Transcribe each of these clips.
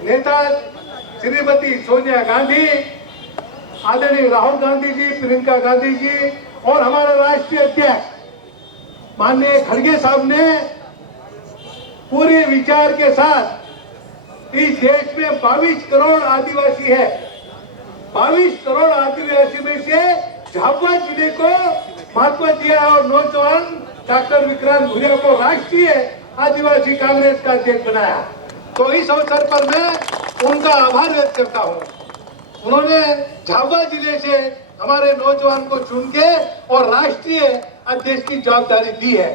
नेता श्रीमती सोनिया गांधी, आदरणीय राहुल गांधी जी, प्रियंका गांधी जी और हमारे राष्ट्रीय अध्यक्ष माननीय खड़गे साहब ने पूरे विचार के साथ इस देश में 22 करोड़ आदिवासी है। 22 करोड़ आदिवासी में से झाबुआ जिले को महत्व दिया और नौजवान डॉक्टर विक्रांत भूरिया को राष्ट्रीय आदिवासी कांग्रेस का अध्यक्ष बनाया। तो इस अवसर पर मैं उनका आभार व्यक्त करता हूँ। उन्होंने झाबुआ जिले से हमारे नौजवान को चुन के और राष्ट्रीय अध्यक्ष की जवाबदारी दी है,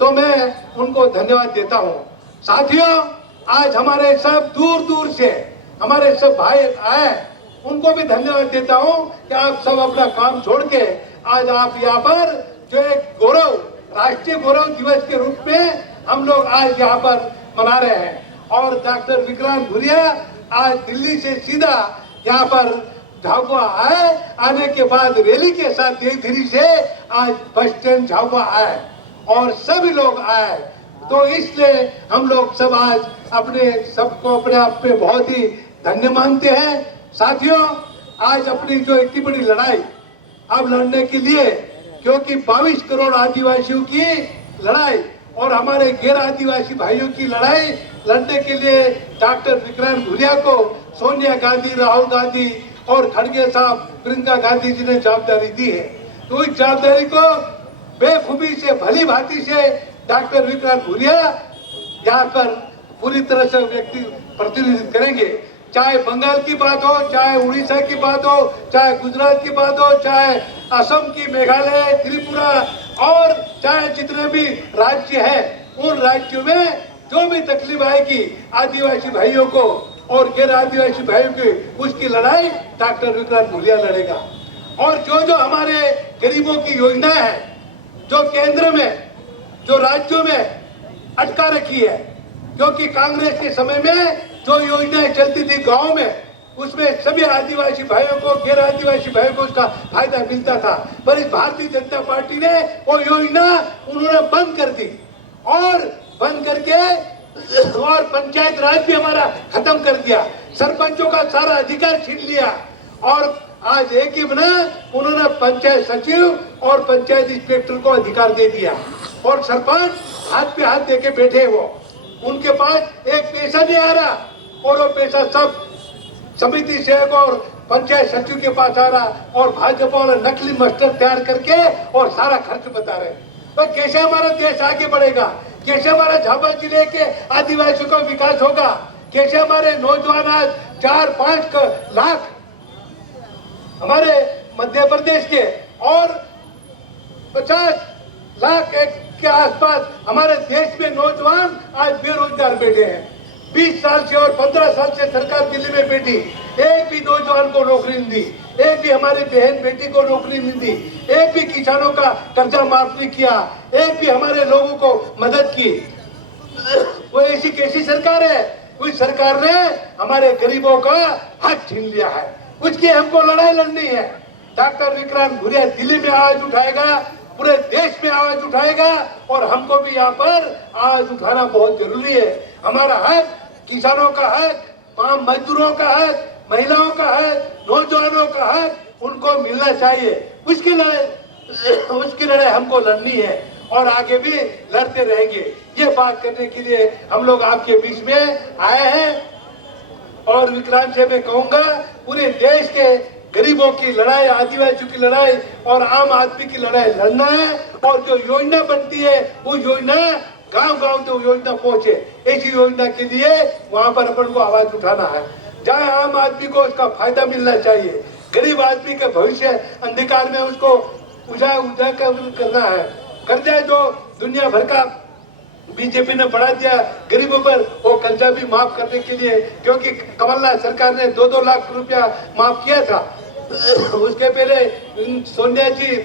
तो मैं उनको धन्यवाद देता हूँ। साथियों, आज हमारे सब दूर दूर से हमारे सब भाई आए, उनको भी धन्यवाद देता हूँ कि आप सब अपना काम छोड़ के आज आप यहाँ पर जो एक गौरव, राष्ट्रीय गौरव दिवस के रूप में हम लोग आज यहाँ पर मना रहे हैं। और डॉक्टर विक्रांत भूरिया आज दिल्ली से सीधा यहाँ पर झाबुआ आए, आने के बाद रैली के साथ देवगिरी से आज बस स्टैंड झाबुआ आए और सभी लोग आए। तो इसलिए हम लोग सब आज अपने सबको अपने आप पे बहुत ही धन्य मानते हैं। साथियों, आज अपनी जो इतनी बड़ी लड़ाई अब लड़ने के लिए, क्योंकि 22 करोड़ आदिवासियों की लड़ाई और हमारे गैर आदिवासी भाइयों की लड़ाई लड़ने के लिए डॉक्टर विक्रांत भूरिया को सोनिया गांधी, राहुल गांधी और खड़गे साहब, प्रियंका गांधी जी ने जवाबदारी दी है। तो इस जवाबदारी को बेखूबी से, भली भांति से डॉक्टर विक्रांत भूरिया यहाँ पर पूरी तरह से व्यक्ति प्रतिनिधित्व करेंगे। चाहे बंगाल की बात हो, चाहे उड़ीसा की बात हो, चाहे गुजरात की बात हो, चाहे असम की, मेघालय, त्रिपुरा और चाहे जितने भी राज्य हैं, उन राज्यों में जो भी तकलीफ आएगी आदिवासी भाइयों को और गैर आदिवासी भाइयों की, उसकी लड़ाई डॉक्टर विक्रांत भूरिया लड़ेगा। और जो जो हमारे गरीबों की योजनाएं हैं, जो केंद्र में, जो राज्यों में अटका रखी है, क्योंकि कांग्रेस के समय में जो योजनाएं चलती थी गांव में, उसमें सभी आदिवासी भाइयों को, गैर आदिवासी भाइयों को उसका फायदा मिलता था। पर इस भारतीय जनता पार्टी ने वो योजना उन्होंने बंद कर दी और बंद करके और पंचायत राज भी हमारा खत्म कर दिया, सरपंचों का सारा अधिकार छीन लिया और आज एक ही बना, उन्होंने पंचायत सचिव और पंचायत इंस्पेक्टर को अधिकार दे दिया और सरपंच हाथ पे हाथ देके बैठे, वो उनके पास एक पैसा नहीं आ रहा और वो पैसा सब समिति सेवक और पंचायत सचिव के पास आ रहा और भाजपा वाले नकली मास्टर तैयार करके और सारा खर्च बता रहे। तो कैसे हमारा देश आगे बढ़ेगा, कैसे हमारा झाबुआ जिले के आदिवासियों का विकास होगा, कैसे हमारे नौजवान आज 4-5 लाख हमारे मध्य प्रदेश के और 50 लाख के आसपास हमारे देश में नौजवान आज बेरोजगार बैठे हैं। 20 साल से और 15 साल से सरकार दिल्ली में बैठी, एक भी नौजवान को नौकरी नहीं दी, एक भी हमारी बहन बेटी को नौकरी नहीं दी, एक भी किसानों का कर्जा माफ नहीं किया, एक भी हमारे लोगों को मदद की। वो ऐसी कैसी सरकार है? उस सरकार ने हमारे गरीबों का हक छीन लिया है, उसकी हमको लड़ाई लड़नी है। डॉक्टर विक्रांत भूरिया दिल्ली में आवाज उठाएगा, पूरे देश में आवाज उठाएगा और हमको भी यहाँ पर आवाज उठाना बहुत जरूरी है। हमारा हक, किसानों का हक, काम मजदूरों का हक, महिलाओं का हक, नौजवानों का हक उनको मिलना चाहिए। उसकी लड़ाई हमको लड़नी है और आगे भी लड़ते रहेंगे। ये बात करने के लिए हम लोग आपके बीच में आए हैं और विक्रांत से मैं कहूंगा, पूरे देश के गरीबों की लड़ाई, आदिवासियों की लड़ाई और आम आदमी की लड़ाई लड़ना है और जो योजना बनती है वो योजना गांव-गांव जो योजना पहुंचे, ऐसी योजना के लिए वहां पर अपन को आवाज उठाना है। जहाँ आम आदमी को उसका फायदा मिलना चाहिए, गरीब आदमी का भविष्य अंधकार में उसको उजागर करना है। कर्जा जो दुनिया भर का बीजेपी ने बढ़ा दिया गरीबों पर, वो कर्जा भी माफ करने के लिए, क्योंकि कमलनाथ सरकार ने 2-2 लाख रुपया माफ किया था, उसके पहले सोनिया जी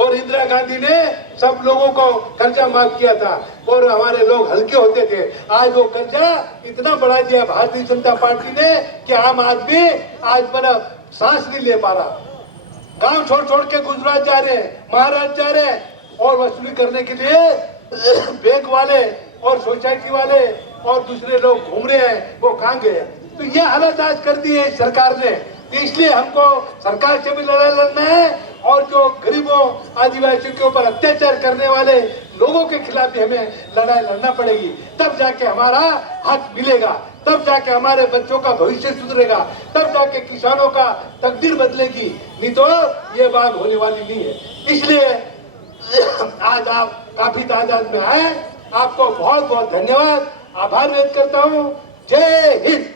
और इंदिरा गांधी ने सब लोगों को कर्जा माफ किया था और हमारे लोग हल्के होते थे। आज वो कर्जा इतना बढ़ा दिया भारतीय जनता पार्टी ने कि आम आदमी आज बड़ा सांस नहीं ले पा रहा। गांव छोड़ छोड़ के गुजरात जा रहे हैं, महाराष्ट्र जा रहे हैं और वसूली करने के लिए बैंक वाले और सोसाइटी वाले और दूसरे लोग घूम रहे हैं, वो कहाँ गए? तो ये हालत आज कर दी है सरकार ने। तो इसलिए हमको सरकार से भी लड़ाई लड़ना है और जो गरीबों आदिवासियों के ऊपर अत्याचार करने वाले लोगों के खिलाफ भी हमें लड़ाई लड़ना पड़ेगी। तब जाके हमारा हक मिलेगा, तब जाके हमारे बच्चों का भविष्य सुधरेगा, तब जाके किसानों का तकदीर बदलेगी। नहीं तो ये बात होने वाली नहीं है। इसलिए आज आप काफी तादाद में आए, आपको बहुत बहुत धन्यवाद, आभार व्यक्त करता हूँ। जय हिंद।